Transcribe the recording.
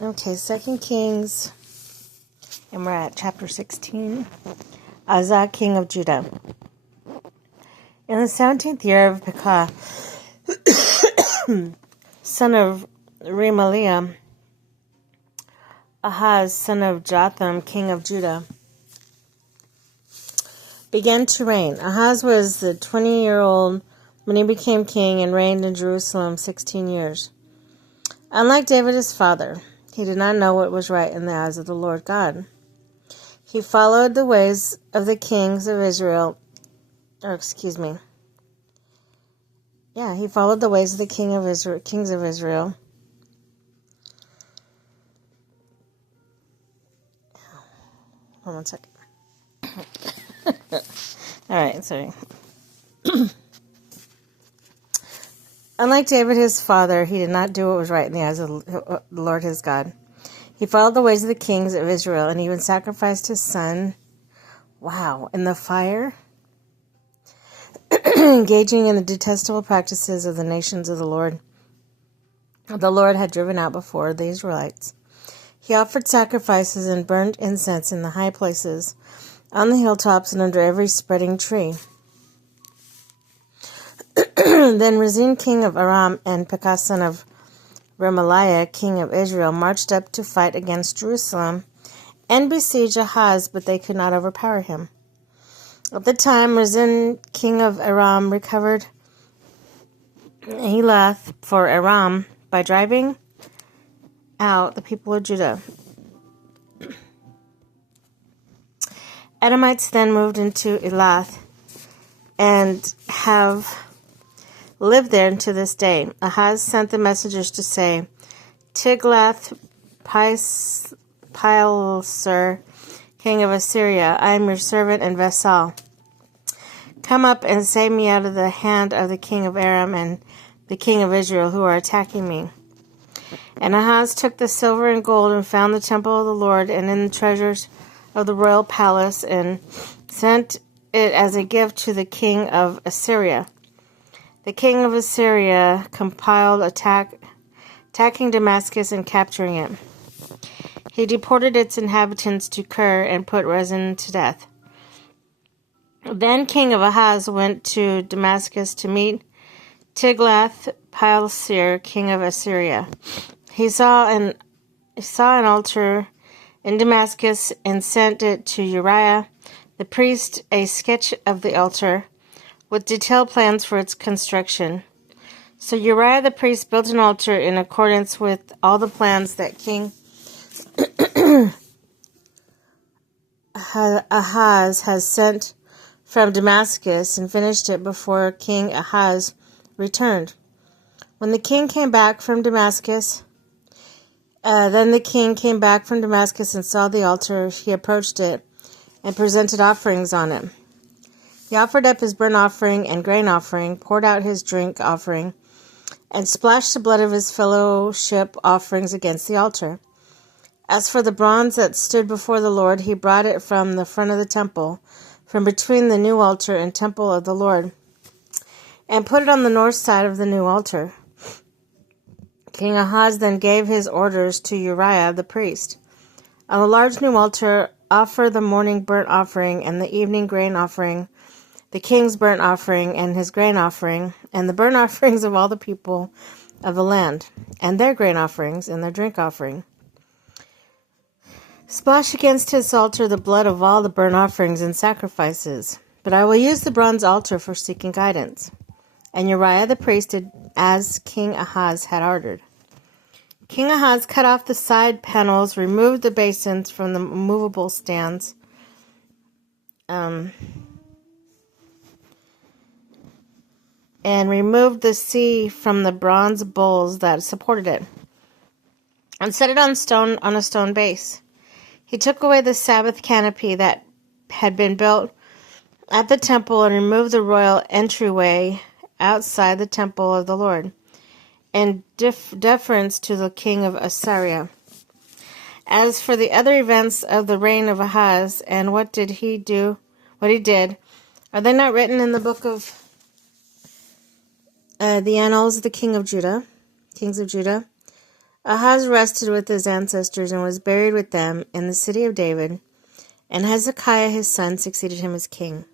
Okay, 2 Kings, and we're at chapter 16. Uzzah, king of Judah. In the 17th year of Pekah, son of Remaliah, Ahaz, son of Jotham, king of Judah, began to reign. Ahaz was the 20-year-old when he became king and reigned in Jerusalem 16 years. Unlike David his father, he did not know what was right in the eyes of the Lord God. He followed the ways of the kings of Israel, he followed the ways of the kings of Israel. Hold on 1 second. All right, sorry. Unlike David his father, he did not do what was right in the eyes of the Lord his God. He followed the ways of the kings of Israel and even sacrificed his son, in the fire, engaging in the detestable practices of the nations of the Lord had driven out before the Israelites. He offered sacrifices and burned incense in the high places, on the hilltops, and under every spreading tree. Then Rezin, king of Aram, and Pekah, son of Remaliah, king of Israel, marched up to fight against Jerusalem and besiege Ahaz, but they could not overpower him. At the time, Rezin, king of Aram, recovered Elath for Aram by driving out the people of Judah. Edomites then moved into Elath and have lived there to this day. Ahaz sent the messengers to say, Tiglath-Pileser, king of Assyria, I am your servant and vassal. Come up and save me out of the hand of the king of Aram and the king of Israel who are attacking me. And Ahaz took the silver and gold and found the temple of the Lord and in the treasures of the royal palace and sent it as a gift to the king of Assyria. The king of Assyria compiled attacking Damascus and capturing it. He deported its inhabitants to Kir and put Rezin to death. Then King of Ahaz went to Damascus to meet Tiglath-Pileser, king of Assyria. He saw an altar in Damascus and sent it to Uriah the priest, a sketch of the altar with detailed plans for its construction. So Uriah the priest built an altar in accordance with all the plans that King Ahaz has sent from Damascus and finished it before King Ahaz returned. When the king came back from Damascus, and saw the altar, he approached it and presented offerings on it. He offered up his burnt offering and grain offering, poured out his drink offering, and splashed the blood of his fellowship offerings against the altar. As for the bronze that stood before the Lord, he brought it from the front of the temple, from between the new altar and temple of the Lord, and put it on the north side of the new altar. King Ahaz then gave his orders to Uriah the priest. On the large new altar, offer the morning burnt offering and the evening grain offering, the king's burnt offering and his grain offering, and the burnt offerings of all the people of the land, and their grain offerings and their drink offering. Splash against his altar the blood of all the burnt offerings and sacrifices. But I will use the bronze altar for seeking guidance. And Uriah the priest did as King Ahaz had ordered. King Ahaz cut off the side panels, removed the basins from the movable stands, and removed the sea from the bronze bowls that supported it, and set it on a stone base. He took away the Sabbath canopy that had been built at the temple and removed the royal entryway outside the temple of the Lord, in deference to the king of Assyria. As for the other events of the reign of Ahaz and what he did, are they not written in the book of the annals of the kings of Judah? Ahaz rested with his ancestors and was buried with them in the city of David, and Hezekiah his son succeeded him as king.